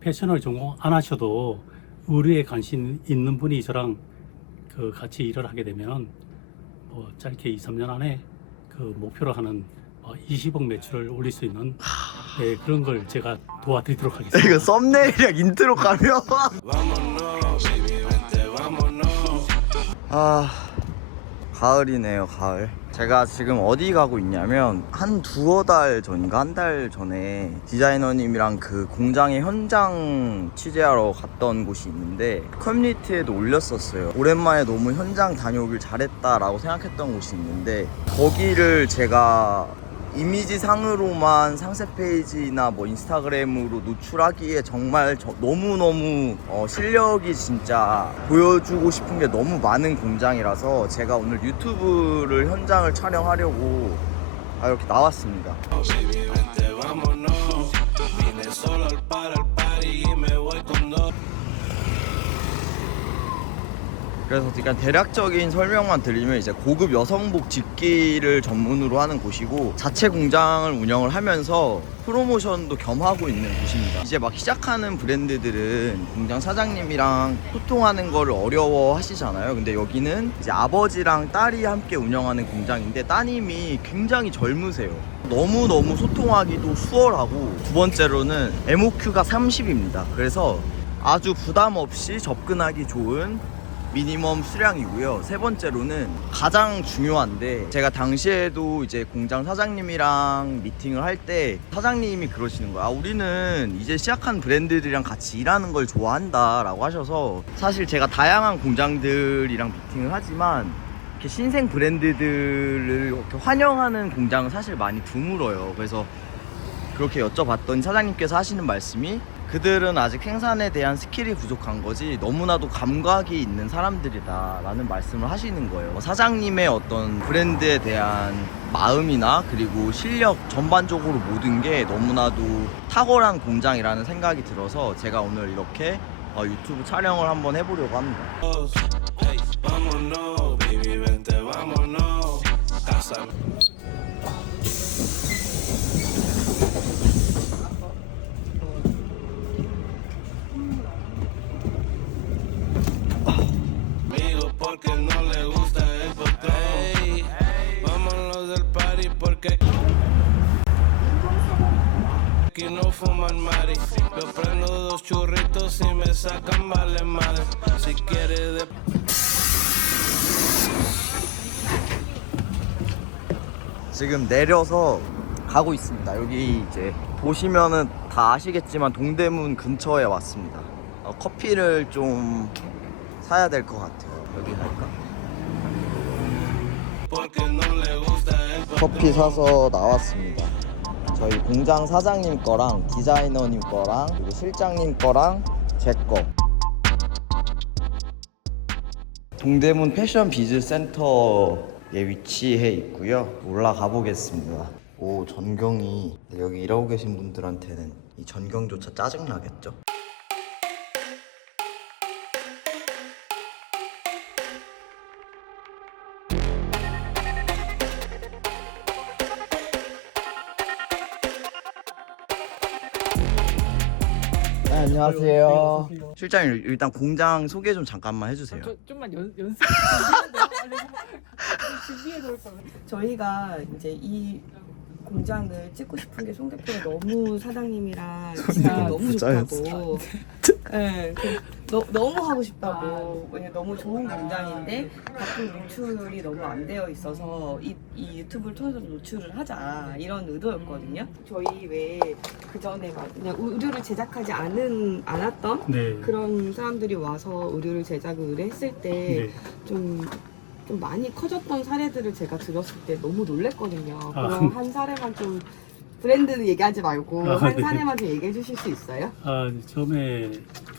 패션을 전공 안 하셔도 의류에 관심 있는 분이 저랑 그 같이 일을 하게 되면 뭐 짧게 2, 3년 안에 그 목표로 하는 20억 매출을 올릴 수 있는 네, 그런 걸 제가 도와드리도록 하겠습니다. 이거 썸네일이랑 인트로 가면 아, 가을이네요, 가을. 제가 지금 어디 가고 있냐면 한 두어 달 전인가 한 달 전에 디자이너님이랑 그 공장의 현장 취재하러 갔던 곳이 있는데 커뮤니티에도 올렸었어요. 오랜만에 너무 현장 다녀오길 잘했다라고 생각했던 곳이 있는데 거기를 제가 이미지 상으로만 상세 페이지나 뭐 인스타그램으로 노출하기에 정말 너무너무 실력이 진짜 보여주고 싶은 게 너무 많은 공장이라서 제가 오늘 유튜브를 현장을 촬영하려고 이렇게 나왔습니다. 그래서 그냥 대략적인 설명만 드리면 이제 고급 여성복 집기를 전문으로 하는 곳이고 자체 공장을 운영을 하면서 프로모션도 겸하고 있는 곳입니다. 이제 막 시작하는 브랜드들은 공장 사장님이랑 소통하는 거를 어려워 하시잖아요. 근데 여기는 이제 아버지랑 딸이 함께 운영하는 공장인데 따님이 굉장히 젊으세요. 너무너무 소통하기도 수월하고 두 번째로는 MOQ가 30입니다. 그래서 아주 부담 없이 접근하기 좋은 미니멈 수량이고요. 세 번째로는 가장 중요한데 제가 당시에도 이제 공장 사장님이랑 미팅을 할 때 사장님이 그러시는 거야. 우리는 이제 시작한 브랜드들이랑 같이 일하는 걸 좋아한다 라고 하셔서 사실 제가 다양한 공장들이랑 미팅을 하지만 이렇게 신생 브랜드들을 이렇게 환영하는 공장은 사실 많이 드물어요. 그래서 그렇게 여쭤봤더니 사장님께서 하시는 말씀이 그들은 아직 생산에 대한 스킬이 부족한 거지 너무나도 감각이 있는 사람들이다 라는 말씀을 하시는 거예요. 사장님의 어떤 브랜드에 대한 마음이나 그리고 실력 전반적으로 모든 게 너무나도 탁월한 공장이라는 생각이 들어서 제가 오늘 이렇게 유튜브 촬영을 한번 해보려고 합니다. Aquí no fuman mari, yo prendo dos churritos y me sacan vale madre. Si quiere de 지금 내려서 가고 있습니다. 여기 이제 보시면은 다 아시겠지만 동대문 근처에 왔습니다. 커피를 좀 사야 될 것 같아요. 여기 갈까? 커피 사서 나왔습니다. 저희 공장 사장님 거랑 디자이너님 거랑 그리고 실장님 거랑 제 거. 동대문 패션 비즈 센터에 위치해 있고요. 올라가 보겠습니다. 오, 전경이 여기 일하고 계신 분들한테는 이 전경조차 짜증나겠죠? 네, 안녕하세요. 실장님 일단 공장 소개 좀 잠깐만 해주세요. 좀만 연습 준비해 놓을 거예요. 저희가 이제 이 공장을 찍고 싶은 게 송대표가 너무 사장님이랑 진짜 너무 좋다고. 네, 너무 하고 싶다고. 왜냐면 너무 좋은 공장인데 가끔 노출이 너무 안 되어 있어서 이 유튜브를 통해서 노출을 하자 이런 의도였거든요. 저희 왜 그 전에 그냥 의류를 제작하지 않았던 네. 그런 사람들이 와서 의류를 제작을 의뢰했을 때 좀 많이 커졌던 사례들을 제가 들었을 때 너무 놀랬거든요. 그럼 한 사례만 좀 브랜드 얘기하지 말고 한 네. 사례만 좀 얘기해 주실 수 있어요? 처음에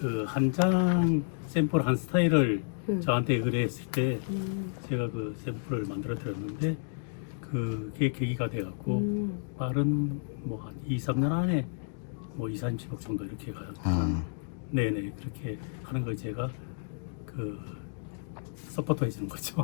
그 한 장 샘플 한 스타일을 음. 저한테 의뢰했을 때 제가 그 샘플을 만들어 드렸는데 그게 계기가 돼갖고 빠른 뭐 한 2, 3년 안에 뭐 2, 30억 정도 이렇게 가요. 네네 그렇게 하는 걸 제가 그 서포터 해주는 거죠.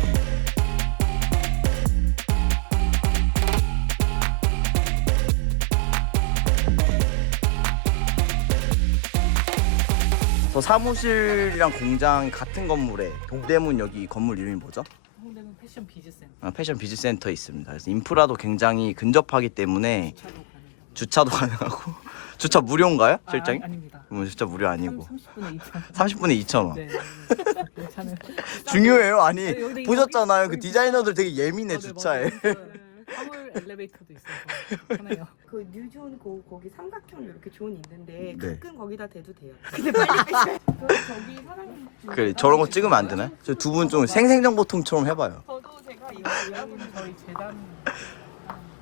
저 사무실이랑 공장 같은 건물에 동대문 여기 건물 이름이 뭐죠? 홍대문 패션 비즈센터 패션 비즈센터에 있습니다. 그래서 인프라도 굉장히 근접하기 때문에 주차도 가능하고. 주차도 가능하고 주차 무료인가요, 실장님? 아닙니다. 주차 무료 아니고 30분에 2,000원. 30분에 2,000원. 네. 괜찮아요. 중요해요. 아니 여기 보셨잖아요. 여기 그 디자이너들 되게 예민해 네, 주차에. 맞아요. 화물 엘리베이터도 있어서 편해요. 그 뉴존 거기 삼각형 이렇게 존 있는데 네. 가끔 거기다 대도 돼요. 근데 빨리 가셔야 저기 사장님 그래 저런 거 찍으면 안 되나요? 저 두 분 좀 생생정보통처럼 해봐요. 저도 제가 이거 여러분 저희 재단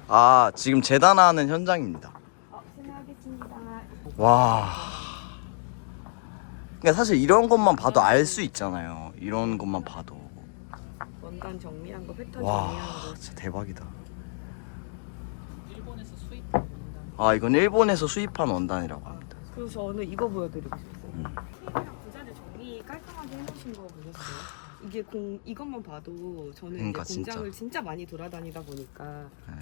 아 지금 재단하는 현장입니다. 실례하겠습니다. 와. 그러니까 사실 이런 것만 봐도 알 수 있잖아요. 이런 것만 봐도. 원단 정리한 거, 패턴 와 정리한 거. 진짜 대박이다. 일본에서 수입한 아 이건 일본에서 수입한 원단이라고 합니다. 그리고 저는 이거 보여드리고 싶어요. 테이블이랑 부자재 정리 깔끔하게 해놓으신 거 보셨어요? 이게 이것만 봐도 저는 그러니까 이제 공장을 진짜 많이 돌아다니다 보니까 네.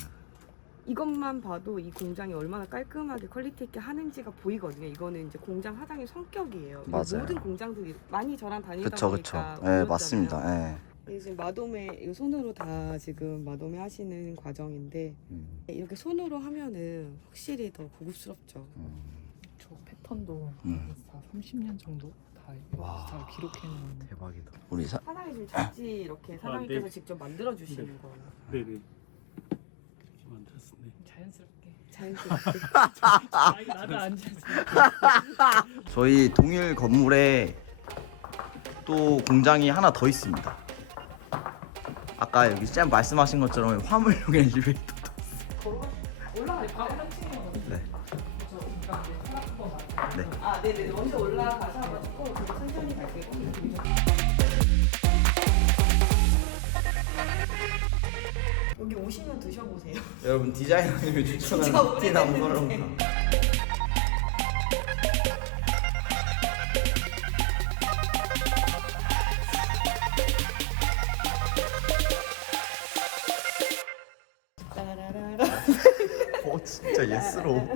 이것만 봐도 이 공장이 얼마나 깔끔하게 퀄리티 있게 하는지가 보이거든요. 이거는 이제 공장 사장의 성격이에요. 맞아요. 모든 공장들이 많이 저랑 다니다 그쵸 그쵸. 보니까 네 보였잖아요. 맞습니다. 네. 지금 마도매 이거 손으로 다 지금 마도매 하시는 과정인데 이렇게 손으로 하면은 확실히 더 고급스럽죠. 저 패턴도 음. 다 30년 정도 와. 다 기록해놓은. 대박이다. 우리 사장님 지금 잡지 이렇게 사장님께서 네. 직접 만들어 주시는 네. 거예요. 네네. 이렇게 만들었습니다. 자연스럽게. 자연스럽게. 아니 나도 앉아서. 저희 동일 건물에 또 공장이 하나 더 있습니다. 아까 여기 쌤 말씀하신 것처럼 화물용 엘리베이터. 네. 네. 아, 네네. 먼저 올라가셔가지고 그냥 천천히 갈게요. 여기 오시면 드셔보세요. 여러분 디자이너님이 진짜 추천하는 오래됐는데. 티나무런 따라라라. 진짜 예스로.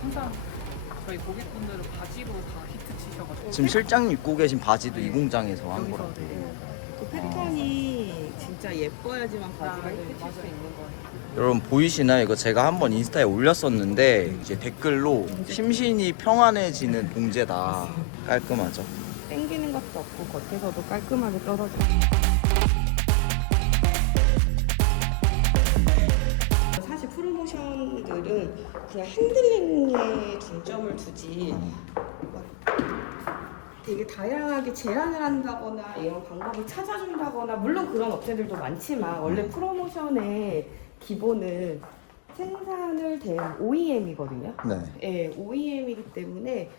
항상 저희 고객분들은 바지로 다 히트 치셔가지고. 지금 실장님 입고 계신 바지도 이 공장에서 한 거라고. 그 패턴이 진짜 예뻐야지만 바지가 네, 예쁠 수 있는 거예요. 여러분 보이시나요? 이거 제가 한번 인스타에 올렸었는데 이제 댓글로 심신이 평안해지는 봉제다. 깔끔하죠? 땡기는 것도 없고 겉에서도 깔끔하게 떨어져. 사실 프로모션들은 그냥 핸들링에 중점을 두지 막 되게 다양하게 제안을 한다거나 이런 방법을 찾아준다거나 물론 그런 업체들도 많지만 원래 프로모션의 기본은 생산을 된 OEM이거든요. 네. 예, OEM이기 때문에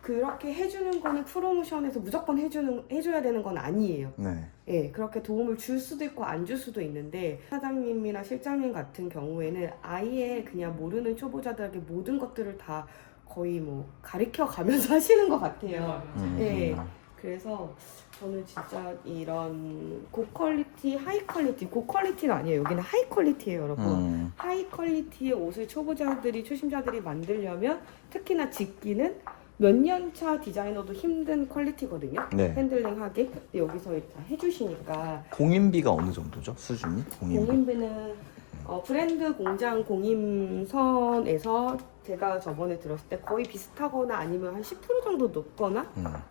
그렇게 해주는 거는 프로모션에서 무조건 해줘야 되는 건 아니에요. 네. 예, 그렇게 도움을 줄 수도 있고 안 줄 수도 있는데 사장님이나 실장님 같은 경우에는 아예 그냥 모르는 초보자들에게 모든 것들을 다 거의 뭐 가르쳐 가면서 하시는 것 같아요. 예, 그래서 저는 진짜 이런 고퀄리티, 하이 퀄리티, 고퀄리티는 아니에요. 여기는 하이 퀄리티예요, 여러분. 하이 퀄리티의 옷을 초보자들이, 초심자들이 만들려면 특히나 직기는 몇 년 차 디자이너도 힘든 퀄리티거든요. 네. 핸들링하기. 근데 여기서 일단 해주시니까 공인비가 어느 정도죠? 수준이? 공인비? 공인비는 브랜드 공장 공임선에서 제가 저번에 들었을 때 거의 비슷하거나 아니면 한 10% 정도 높거나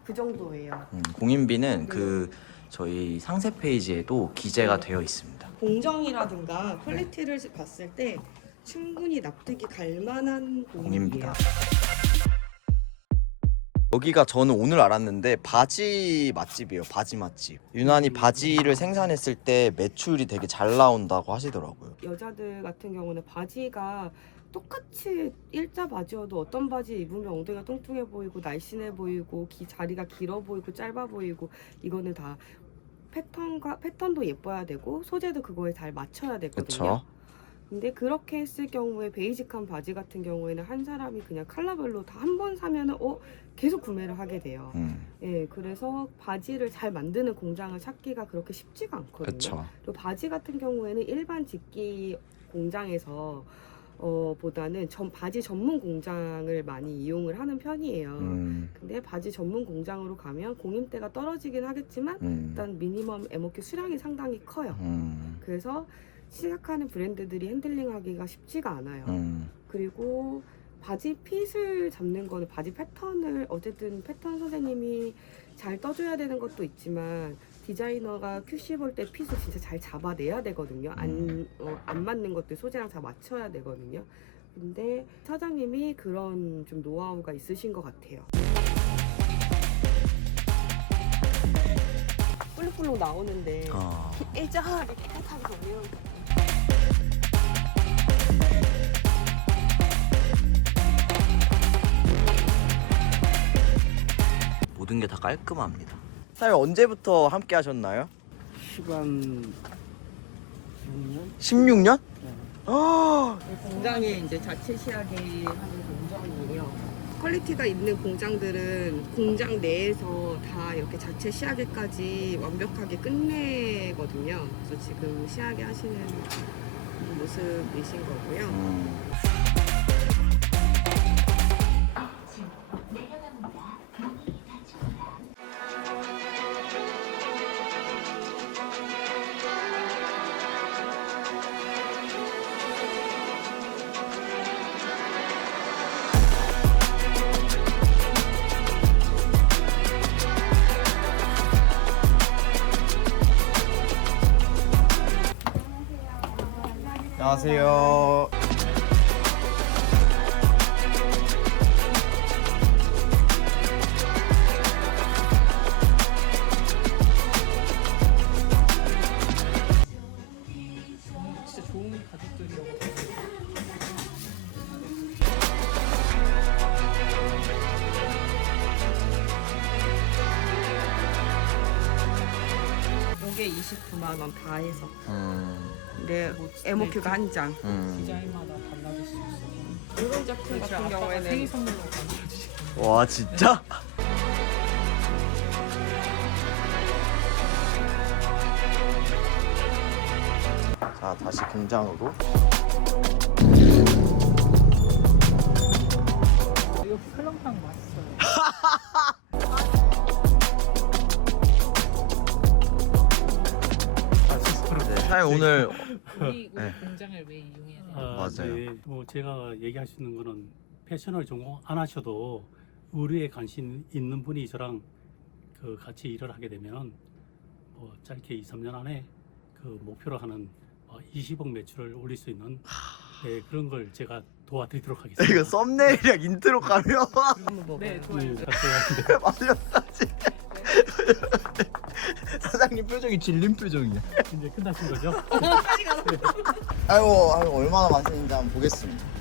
그 정도예요. 공인비는 그 저희 상세 페이지에도 기재가 되어 있습니다. 공정이라든가 퀄리티를 봤을 때 충분히 납득이 갈 만한 공인비예요. 공인비다. 여기가 저는 오늘 알았는데 바지 맛집이에요. 바지 맛집. 유난히 바지를 생산했을 때 매출이 되게 잘 나온다고 하시더라고요. 여자들 같은 경우는 바지가 똑같이 일자 바지여도 어떤 바지 입으면 엉덩이가 뚱뚱해 보이고 날씬해 보이고 자리가 길어 보이고 짧아 보이고 이거는 다 패턴도 예뻐야 되고 소재도 그거에 잘 맞춰야 되거든요. 그쵸? 근데 그렇게 했을 경우에 베이직한 바지 같은 경우에는 한 사람이 그냥 컬러별로 다 한 번 사면은 계속 구매를 하게 돼요. 예, 그래서 바지를 잘 만드는 공장을 찾기가 그렇게 쉽지가 않거든요. 그쵸. 그리고 바지 같은 경우에는 일반 직기 공장에서 보다는 바지 전문 공장을 많이 이용을 하는 편이에요. 근데 바지 전문 공장으로 가면 공임대가 떨어지긴 하겠지만 일단 미니멈 MOQ 수량이 상당히 커요. 그래서 시작하는 브랜드들이 핸들링하기가 쉽지가 않아요. 그리고 바지 핏을 잡는 거는 바지 패턴을 어쨌든 패턴 선생님이 잘 떠줘야 되는 것도 있지만 디자이너가 QC 볼 때 핏을 진짜 잘 잡아내야 되거든요. 안 맞는 것들 소재랑 다 맞춰야 되거든요. 근데 사장님이 그런 좀 노하우가 있으신 것 같아요. 볼록볼록 나오는데 일정하게 깨끗하게 정리해요. 모든 게 다 깔끔합니다. 사장님 언제부터 함께 하셨나요? 시간 16년? 공장에 이제 자체 시하게 하는 공장이에요. 퀄리티가 있는 공장들은 공장 내에서 다 이렇게 자체 시하게까지 완벽하게 끝내거든요. 그래서 지금 시하게 하시는 모습이신 거고요. 안녕하세요. 진짜 좋은 가족들이라고. 이게 29만 원 다 해서. 근데 MOQ가 한 장. 디자인마다 달라질 수 있어요. 이런 제품 같은 생일 경우에는 선물로 가져주시고. 와 진짜? 자 다시 공장으로. 이거 설렁탕 맛있어요. 네, 사장님 오늘 우리 네. 공장을 왜 이용해야 되나? 맞아요. 네, 뭐 제가 얘기할 수 있는 거는 패션을 전공 안 하셔도 의류에 관심 있는 분이 저랑 그 같이 일을 하게 되면 뭐 짧게 2, 3년 안에 그 목표로 하는 20억 매출을 올릴 수 있는 네, 그런 걸 제가 도와드리도록 하겠습니다. 이거 썸네일이랑 인트로 가면 한번 먹어요. 네, 좋아요. 네, 제가 마지막까지 사장님 표정이 질린 표정이야. 이제 끝나신 거죠? 아이고 얼마나 맛있는지 한번 보겠습니다.